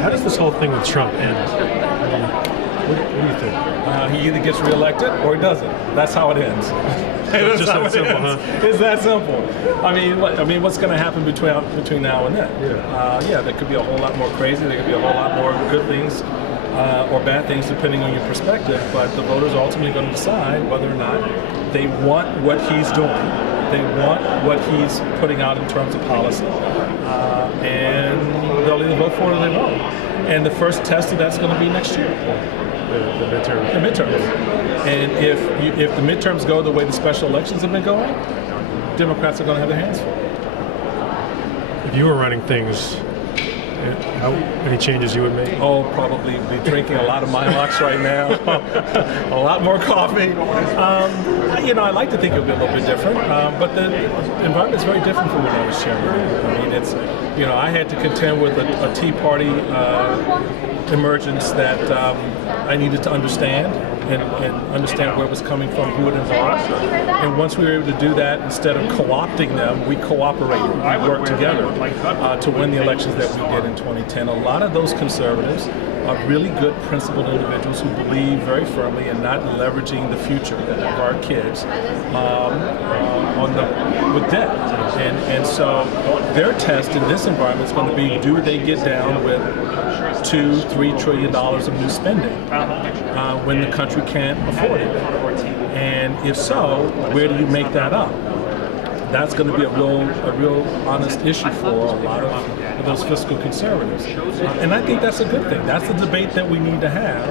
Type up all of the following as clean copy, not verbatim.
How does this whole thing with Trump end? I mean, what do you think? He either gets reelected or he doesn't. That's how it ends. It's just that simple, huh? It's that simple. I mean, what's going to happen between now and then? Yeah. There could be a whole lot more crazy. There could be a whole lot more good things or bad things, depending on your perspective. But the voters are ultimately going to decide whether or not they want what he's doing. They want what he's putting out in terms of policy, and they'll either vote for it or they won't. And the first test of that's going to be next year. The midterms. The midterms. And if the midterms go the way the special elections have been going, Democrats are going to have their hands full. If you were running things, any changes you would make? Oh, probably be drinking a lot of Milux right now, a lot more coffee. I like to think it would be a little bit different, but the environment is very different from when I was chairman. I mean, it's, I had to contend with a Tea Party emergence that I needed to understand and understand where it was coming from, who it involved. And once we were able to do that, instead of co-opting them, we cooperated. We worked together to win the elections that we did in 2010. A lot of those conservatives are really good, principled individuals who believe very firmly in not leveraging the future of our kids with debt. And so their test in this environment is going to be, do they get down with $2-3 trillion of new spending when the country can't afford it? And if so, where do you make that up? That's going to be a real honest issue for a lot of those fiscal conservatives. And I think that's a good thing. That's the debate that we need to have.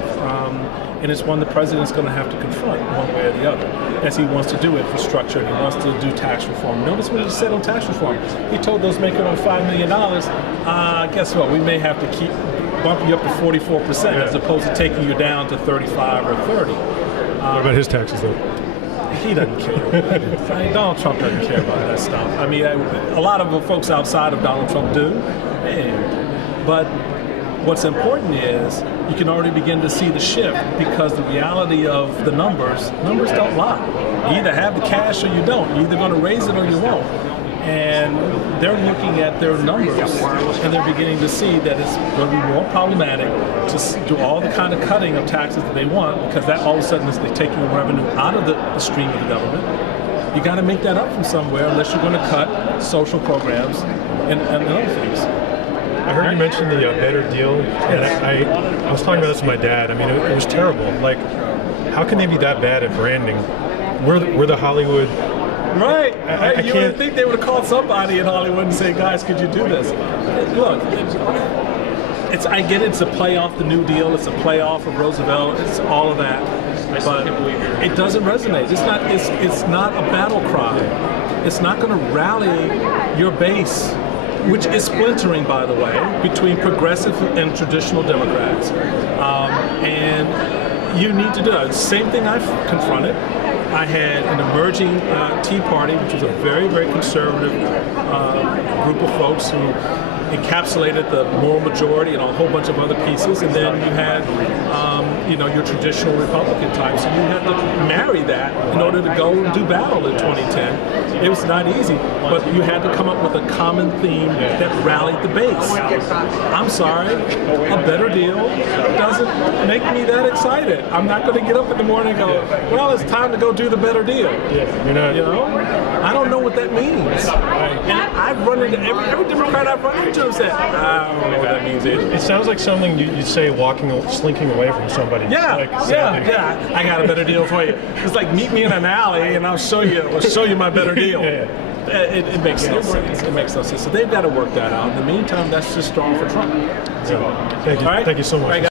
And it's one the president's going to have to confront one way or the other, as he wants to do infrastructure and he wants to do tax reform. Notice what he said on tax reform. He told those making on $5 million, guess what, we may have to keep bumping you up to 44% as opposed to taking you down to 35 or 30. What about his taxes, though? He doesn't care. Donald Trump doesn't care about that stuff. I mean, a lot of the folks outside of Donald Trump do. But what's important is you can already begin to see the shift because the reality of the numbers don't lie. You either have the cash or you don't. You're either going to raise it or you won't. And they're looking at their numbers and they're beginning to see that it's going to be more problematic to do all the kind of cutting of taxes that they want, because that all of a sudden is they're taking revenue out of the stream of the government. You got to make that up from somewhere unless you're going to cut social programs and other things. I heard you mention the better deal, and I was talking about this with my dad. I mean, it was terrible. Like, how can they be that bad at branding? We're the Hollywood. Right. You would think they would have called somebody in Hollywood and say, guys, could you do this? Look, I get it's a play off the New Deal, it's a play off of Roosevelt, it's all of that. But it doesn't resonate. It's not a battle cry. It's not going to rally your base, which is splintering, by the way, between progressive and traditional Democrats. And you need to do that. Same thing I've confronted. I had an emerging Tea Party, which was a very, very conservative group of folks who encapsulated the moral majority and a whole bunch of other pieces. And then you had, your traditional Republican types. And you had to marry that in order to go and do battle in 2010. It was not easy, but you had to come up with a common theme that rallied the base. I'm sorry, a better deal doesn't make me that excited. I'm not going to get up in the morning and go, well, it's time to go do the better deal. You're not. I don't know what that means. And I've run into every Democrat I've run into and said, I don't know what that means either. It sounds like something you'd say slinking away from somebody. Yeah. I got a better deal for you. It's like, meet me in an alley and I'll show you my better deal. It makes no sense. It makes no sense. So they've got to work that out. In the meantime, that's just strong for Trump. Thank you. All right? Thank you so much.